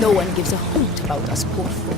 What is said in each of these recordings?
No one gives a hoot about us poor folk.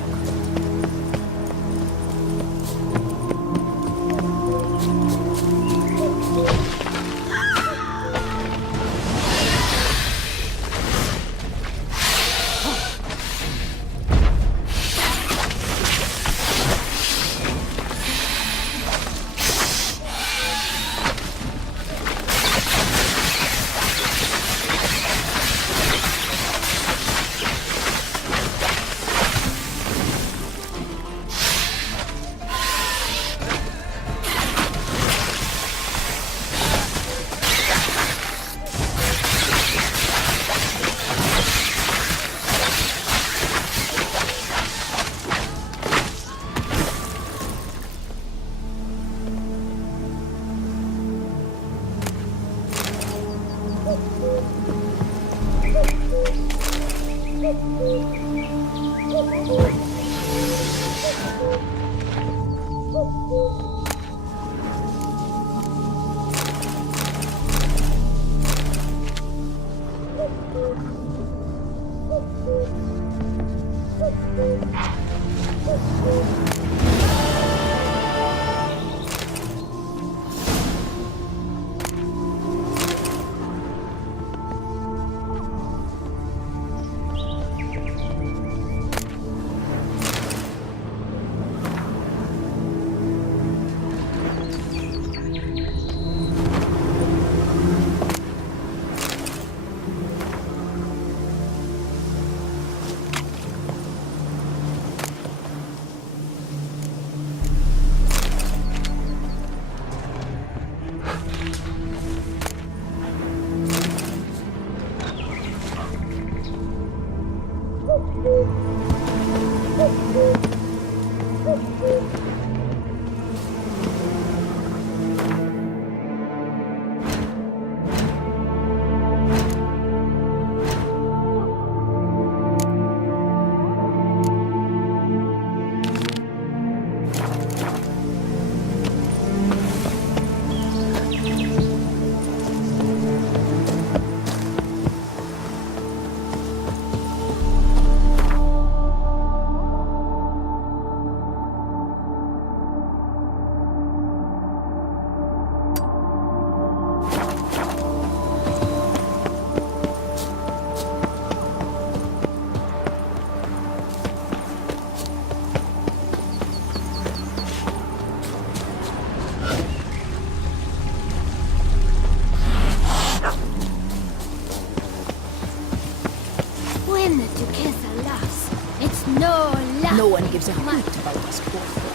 No one gives a hoot about us poor folk.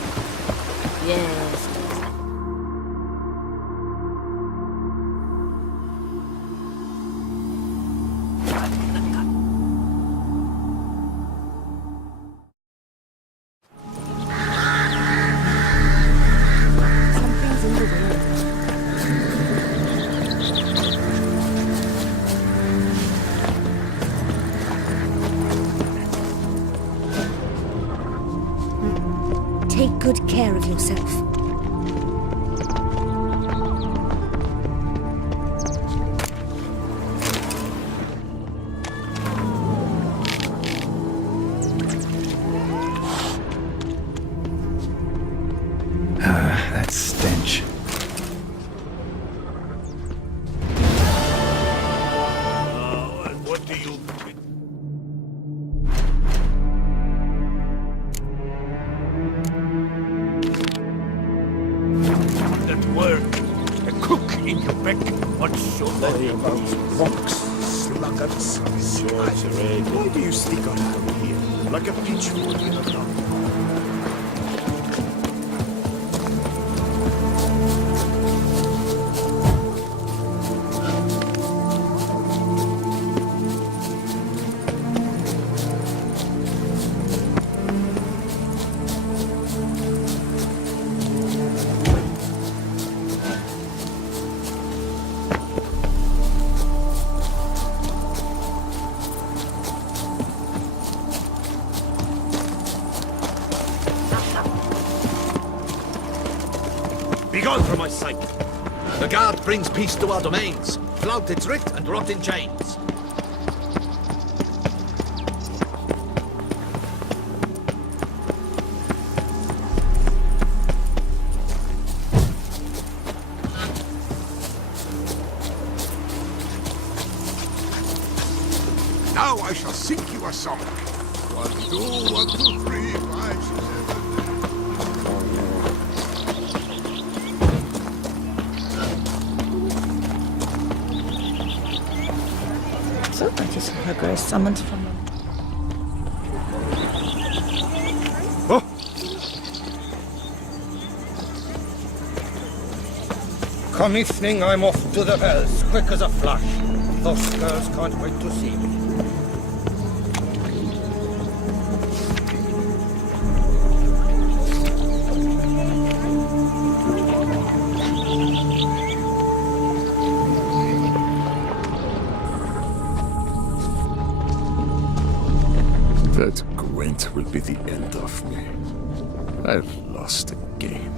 Yes. Something's in the way. Take good care of yourself. That stench. What do you... That word, a cook in Quebec, what's your name? Rocks, sluggards, why do you stick out over here like a pitchfork in a knot? Begone from my sight! The guard brings peace to our domains. Flout its writ and rot in chains. Now I shall sing you a song. 1, 2, 1, 2, 3, 5, 6, 7. So, I just saw her girl summoned from them. Come evening, I'm off to the bells, quick as a flash. Those girls can't wait to see me. That Gwent will be the end of me. I've lost the game.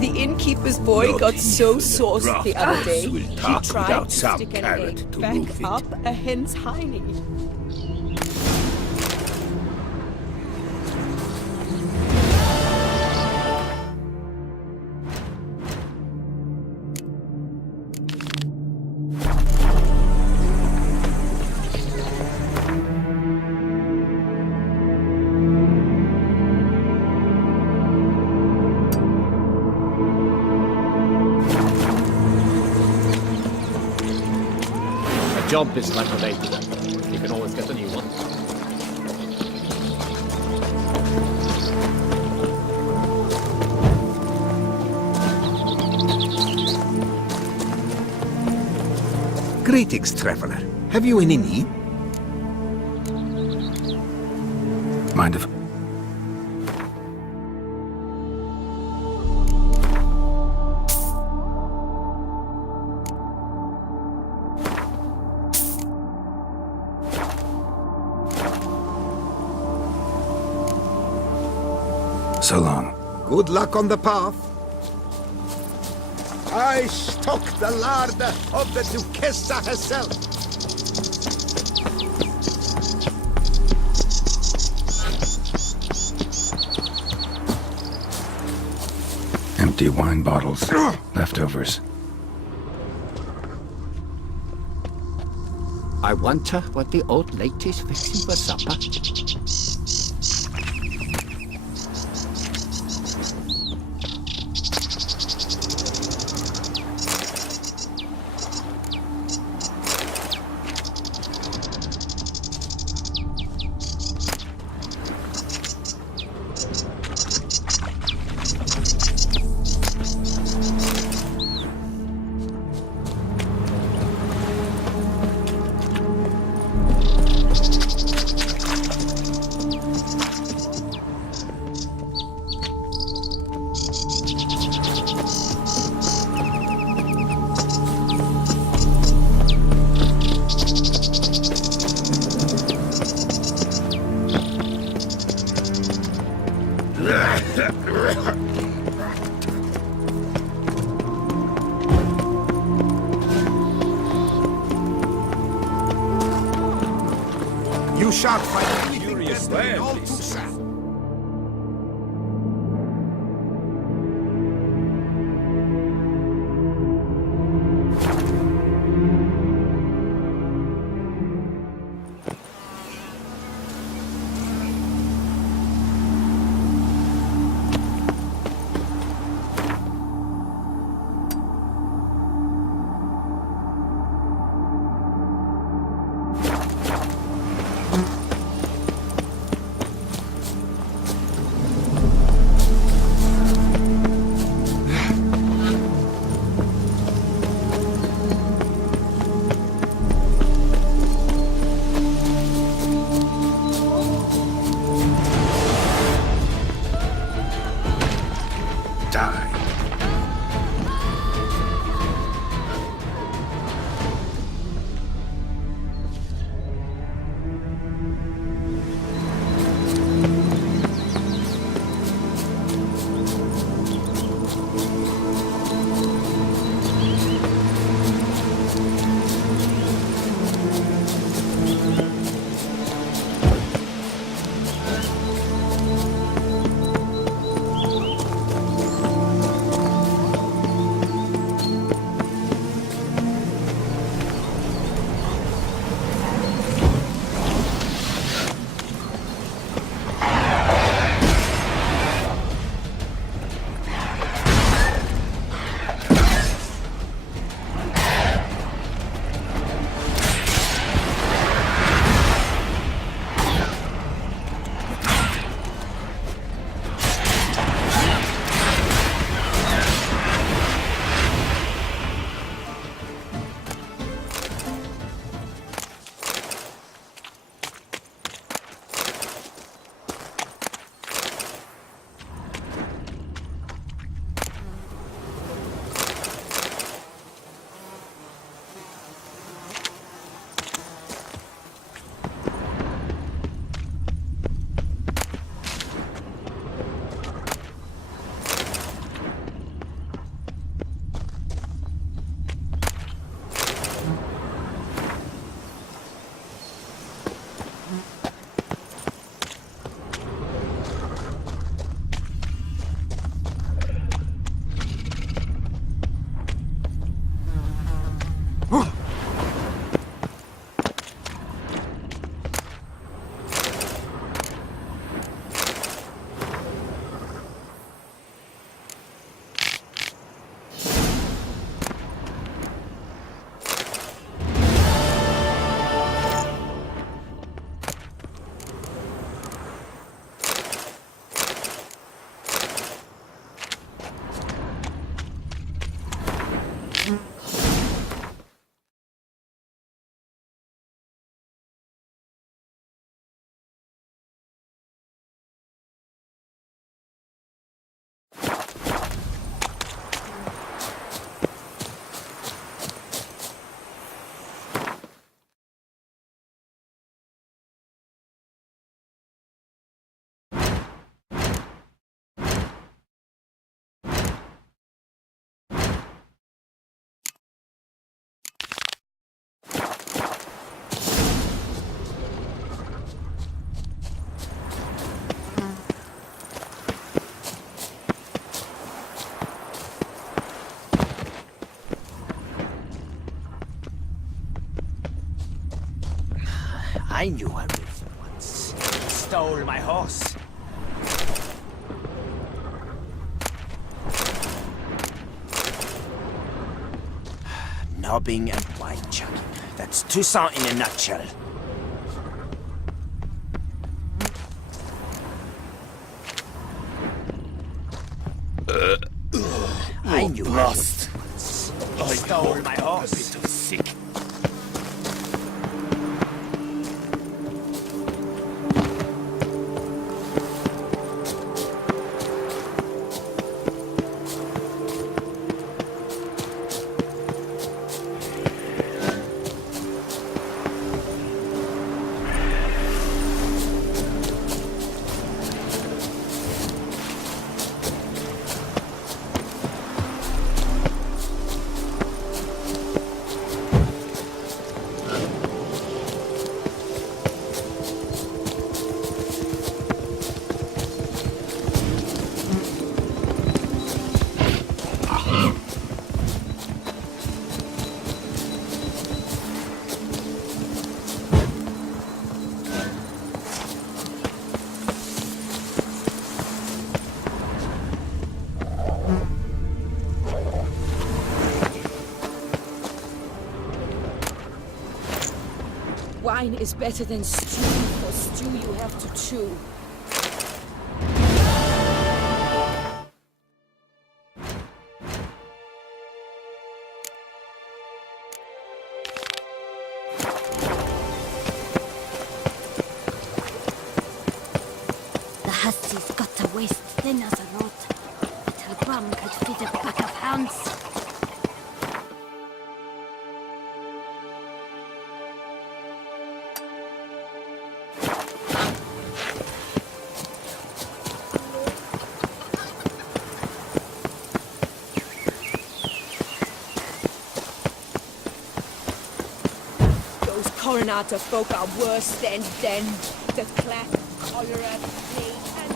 The innkeeper's boy got so sauced the other day, will he talk tried without to some stick an carrot egg to back move it. up a hen's hiney. Job is like a lady. You can always get a new one. Greetings, traveler. Have you any need? Mind if... So long. Good luck on the path. I stock the larder of the Duchessa herself. Empty wine bottles. Leftovers. I wonder what the old lady's fixing for supper. You shan't find anything better in all Toussaint. I knew a wolf once. He stole my horse. Nobbing and wine chugging. That's Toussaint in a nutshell. I knew lost. He stole my horse. A bit of sick. Wine is better than stew. For stew you have to chew. The hussy's got to waist thin as a rod. Little brum could feed a pack of hounds. Coronata folk are worse than the clack, cholera, plague, and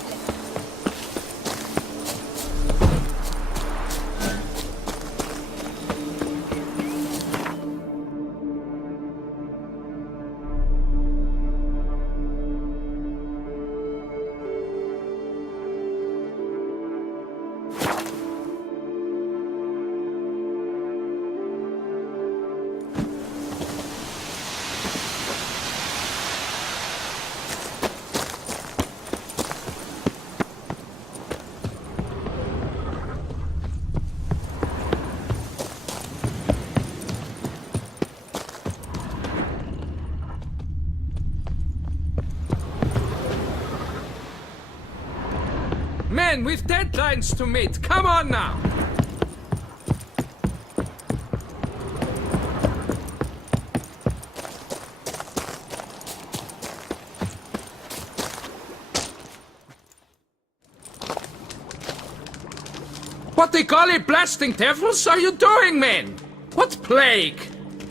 Men, we've deadlines to meet. Come on now! What the golly blasting devils are you doing, men? What plague?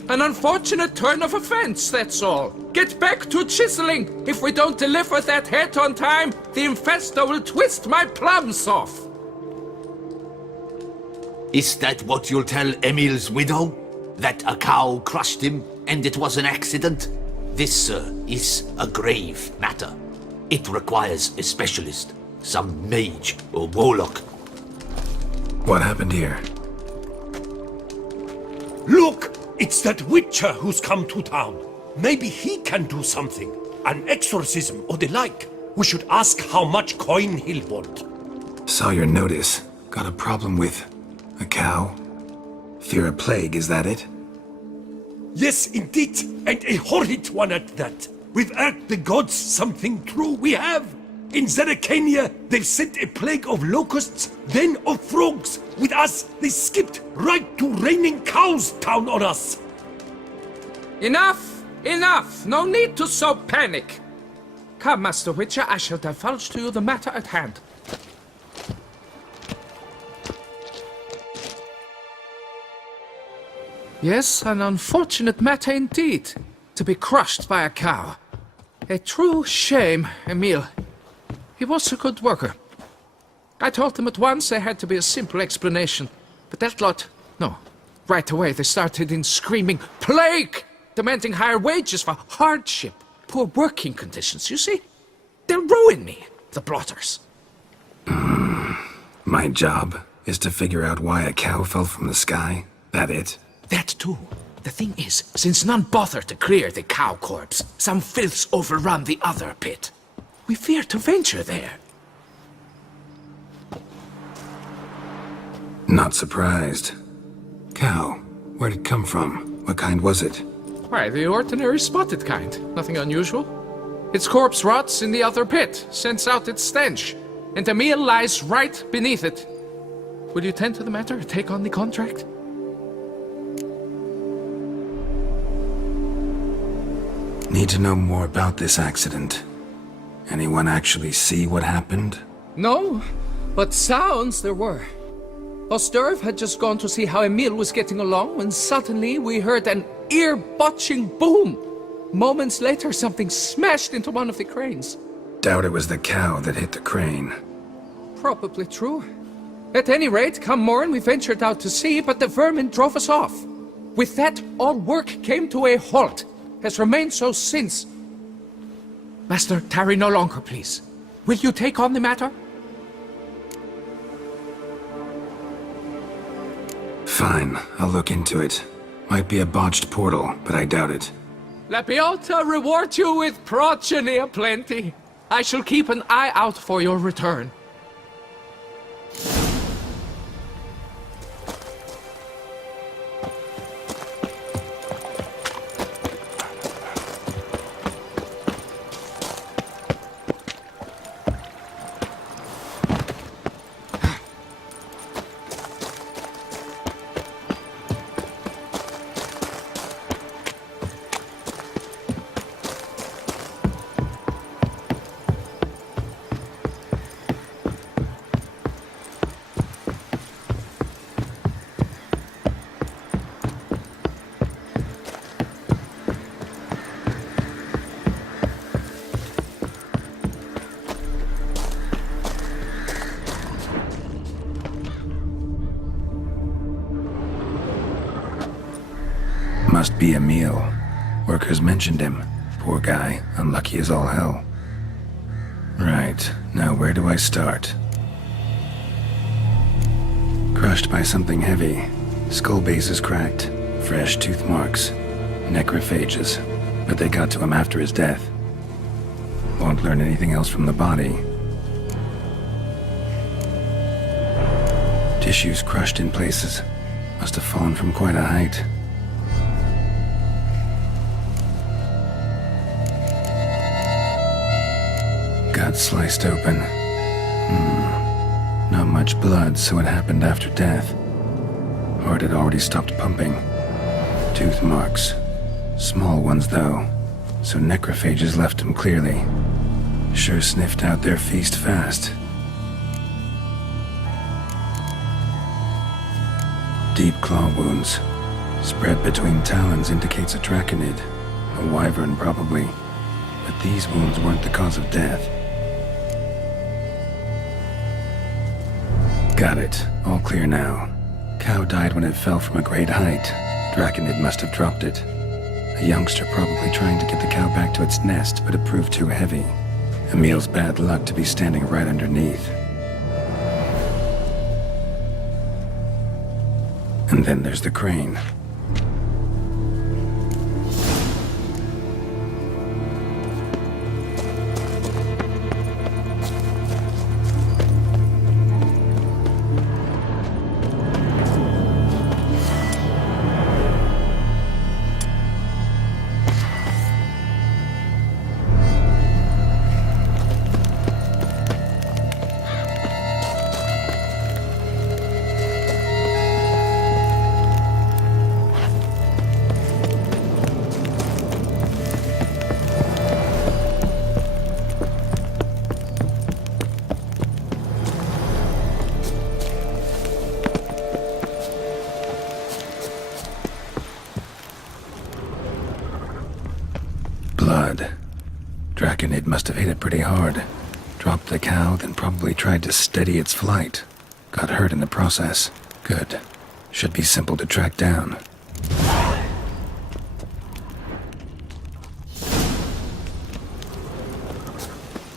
An unfortunate turn of events, that's all. Get back to chiseling. If we don't deliver that head on time, the infestor will twist my plums off. Is that what you'll tell Emil's widow? That a cow crushed him and it was an accident? This, sir, is a grave matter. It requires a specialist, some mage or warlock. What happened here? Look! It's that witcher who's come to town. Maybe he can do something. An exorcism or the like. We should ask how much coin he'll want. Saw your notice. Got a problem with a cow? Fear a plague, is that it? Yes, indeed, and a horrid one at that. We've earned the gods something true, we have. In Zeracania, they've sent a plague of locusts, then of frogs. With us, they skipped right to raining cows down on us. Enough! Enough! No need to so panic! Come, Master Witcher, I shall divulge to you the matter at hand. Yes, an unfortunate matter indeed. To be crushed by a cow. A true shame, Emil. He was a good worker. I told them at once there had to be a simple explanation. But that lot, no. Right away they started in screaming, "Plague!" Demanding higher wages for hardship. poor working conditions, you see? They'll ruin me, the blotters. My job is to figure out why a cow fell from the sky? That it? That too. The thing is, since none bother to clear the cow corpse, some filths overrun the other pit. We fear to venture there. Not surprised. Cow, where'd it come from? What kind was it? Why, the ordinary spotted kind. Nothing unusual. Its corpse rots in the other pit, sends out its stench, and the meal lies right beneath it. Will you tend to the matter, take on the contract? Need to know more about this accident. Anyone actually see what happened? No, but sounds there were. Osterv had just gone to see how Emil was getting along when suddenly we heard an ear-botching boom. Moments later, something smashed into one of the cranes. Doubt it was the cow that hit the crane. Probably true. At any rate, come morn we ventured out to sea, but the vermin drove us off. With that, all work came to a halt. Has remained so since. Master, tarry no longer, please. Will you take on the matter? Fine, I'll look into it. Might be a botched portal, but I doubt it. La Beata reward you with progeny aplenty. I shall keep an eye out for your return. Must be Emil. Workers mentioned him. Poor guy, unlucky as all hell. Right, now where do I start? Crushed by something heavy. Skull base is cracked. Fresh tooth marks. Necrophages. But they got to him after his death. Won't learn anything else from the body. Tissues crushed in places. Must have fallen from quite a height. Gut sliced open. Not much blood, so it happened after death. Heart had already stopped pumping. Tooth marks. Small ones, though, so necrophages left him clearly. Sure sniffed out their feast fast. Deep claw wounds. Spread between talons indicates a draconid. A wyvern, probably. But these wounds weren't the cause of death. Got it. All clear now. Cow died when it fell from a great height. Draconid must have dropped it. A youngster probably trying to get the cow back to its nest, but it proved too heavy. Emil's bad luck to be standing right underneath. And then there's the crane. Blood. Draconid must have hit it pretty hard. Dropped the cow, then probably tried to steady its flight. Got hurt in the process. Good. Should be simple to track down.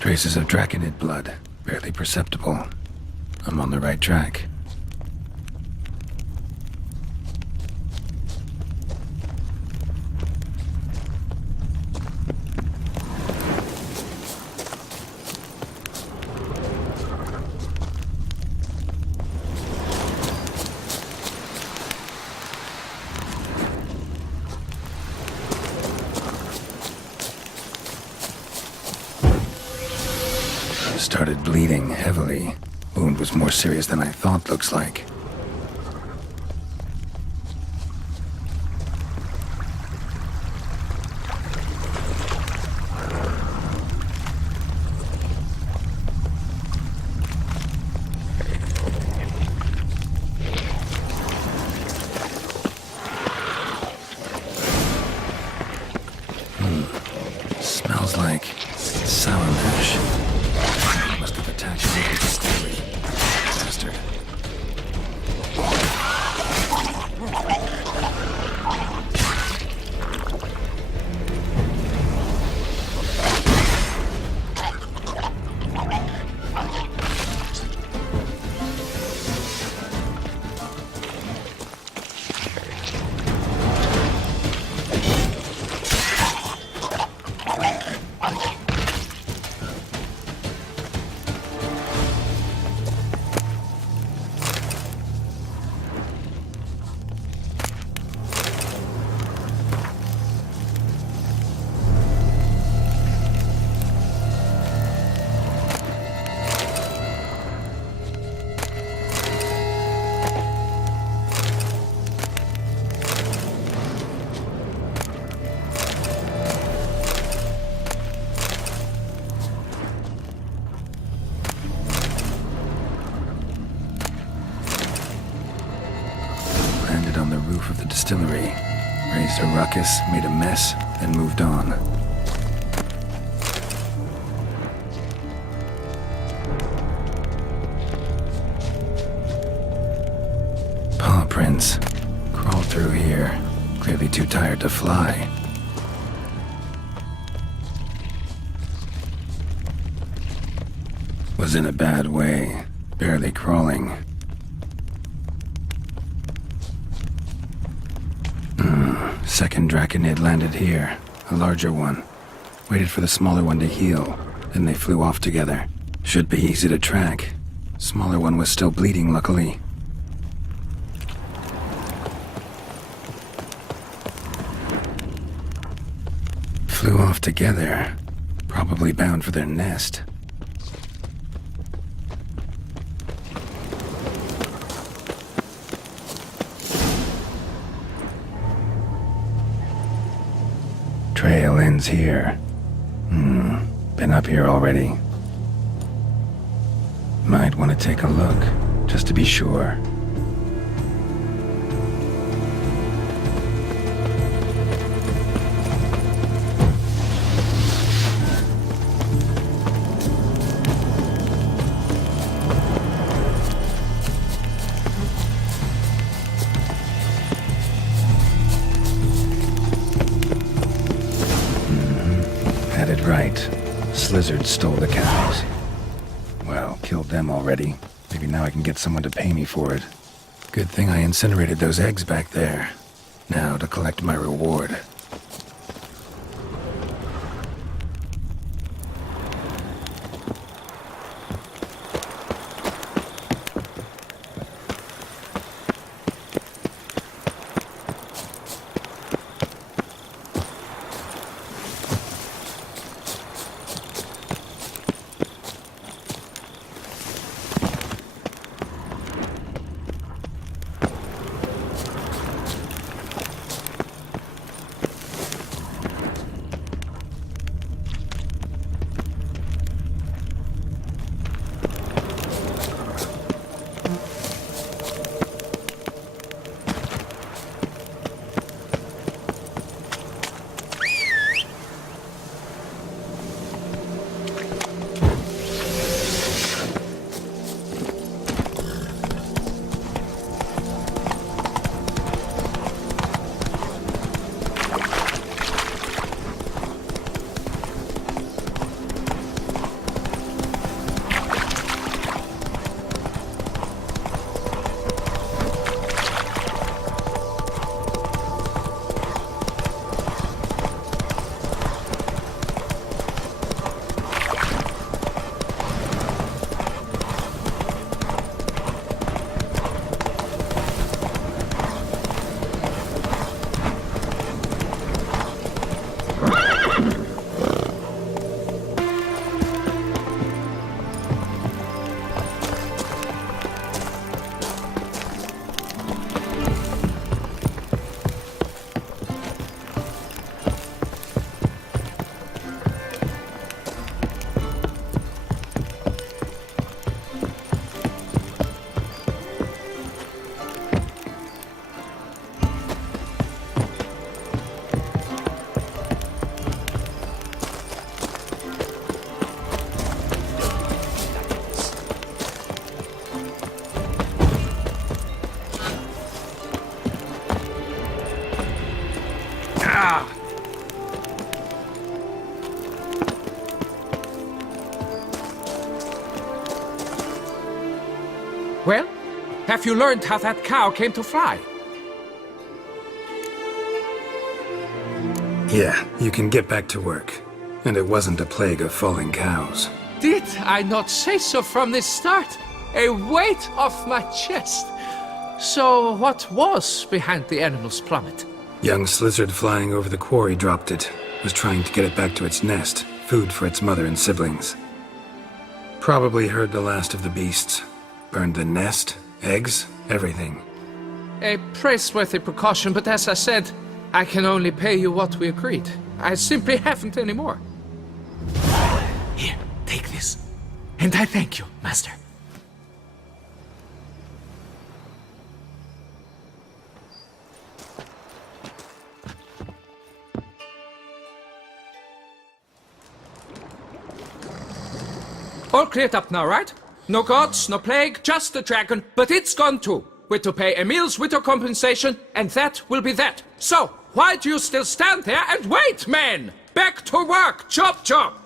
Traces of draconid blood, barely perceptible. I'm on the right track. Started bleeding heavily. Wound was more serious than I thought, looks like. Smells like sour mash. Must have attacked me with the distillery. Bastard. Landed on the roof of the distillery, raised a ruckus, made a mess, then moved on. Paw prints. Crawled through here, clearly too tired to fly. Was in a bad way, barely crawling. Second draconid landed here, a larger one. Waited for the smaller one to heal, then they flew off together. Should be easy to track. Smaller one was still bleeding, luckily. Flew off together, probably bound for their nest. Trail ends here. Been up here already. Might want to take a look, just to be sure. Right. Slizzard stole the cows. Well, killed them already. Maybe now I can get someone to pay me for it. Good thing I incinerated those eggs back there. Now to collect my reward. Ah! Well, have you learned how that cow came to fly? Yeah, you can get back to work. And it wasn't a plague of falling cows. Did I not say so from the start? A weight off my chest. So what was behind the animal's plummet? Young lizard flying over the quarry dropped it. Was trying to get it back to its nest. Food for its mother and siblings. Probably heard the last of the beasts. Burned the nest, eggs, everything. A praiseworthy precaution, but as I said, I can only pay you what we agreed. I simply haven't any more. Here, take this. And I thank you, Master. All cleared up now, right? No gods, no plague, just the dragon, but it's gone too. We're to pay Emil's widow compensation, and that will be that. So, why do you still stand there and wait, men? Back to work! Chop, chop!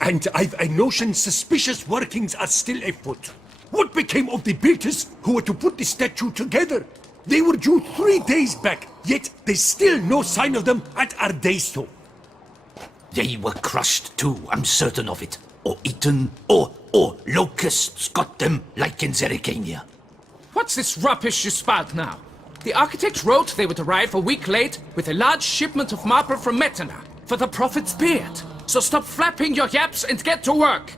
And I've a notion suspicious workings are still afoot. What became of the builders who were to put the statue together? They were due 3 days back, yet there's still no sign of them at our daystone. They were crushed too, I'm certain of it. Or eaten, or locusts got them, like in Zerikania. What's this rubbish you spout now? The architect wrote they would arrive a week late with a large shipment of marble from Metana for the prophet's beard. So stop flapping your yaps and get to work!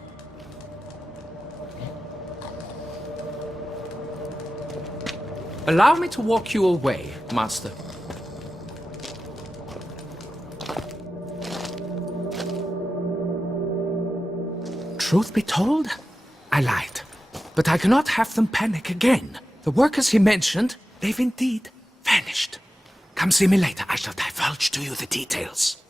Allow me to walk you away, Master. Truth be told, I lied. But I cannot have them panic again. The workers he mentioned, they've indeed vanished. Come see me later. I shall divulge to you the details.